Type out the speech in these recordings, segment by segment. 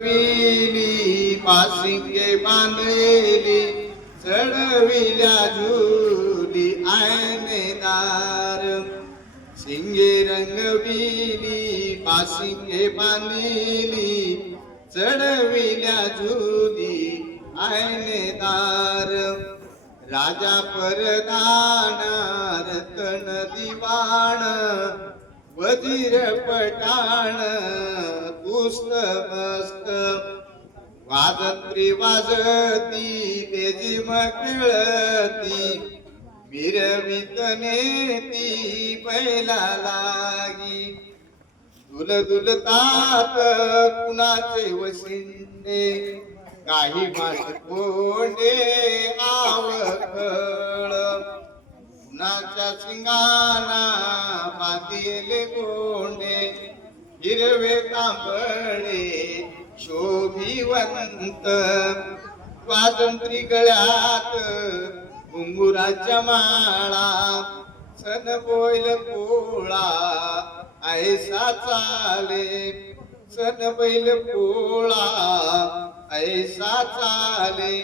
विली पासिंगे बांधलेली चढविल्या झुली आयनेदार शिंगे रंगविली पासिंगे बांधलेली चढविल्या झुली आयनेदार राजा परदान रतन दिवाण वजीर पठाण पुस्त मस्त वाजत्री वाजती तेजी खेळती मिरवित नेती बैला लागी दुल दुलतात कुणाचे वशिंडे काही माट कोंडे आवखळ कुणाच्या शिंगाना बांधिले गोंडे हिरवे तांबडे शोभिवंत स्वातंत्र्य गळ्यात घुंगुराच्या माळा सन बोईल पोळा ऐसा चाले सन बैल पोळा ऐसा चाले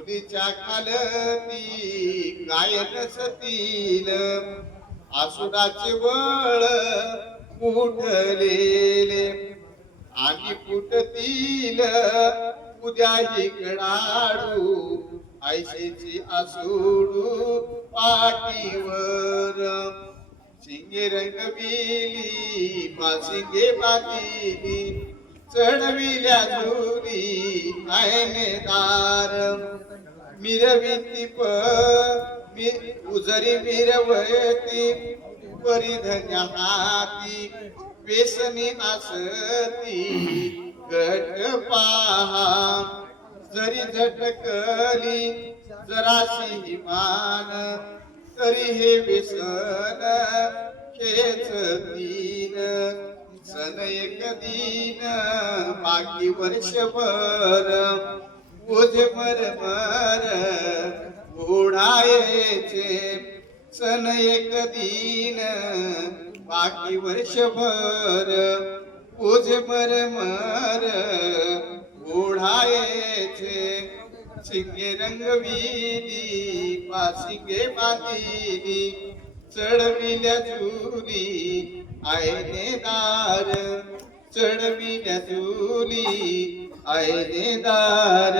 तुरीच्या खालती काय नसतील आसुराचे वळ उठलेले आणि फुटतील उद्याही कडाडू ऐशेची आसुडू पाठीवर शिंगे रंगविली पासिंगे बांधिली चढविल्या झुली आयनेदार मिरविती उजरी मिरवती परिधन्या हाती वेसनी असती गट पहा जरी झटकली जराशी मान तरी हे व्यसन खेचतीन सन एक दिन बाकी वर्षभर ओझे मरमर ओढायचे सन एक दिन बाकी वर्षभर ओझे मरमर ओढायचे शिंगे रंगविली पासिंगे बांधिली चढविल्या झुली आयनेदार चढविल्या झुली आयनेदार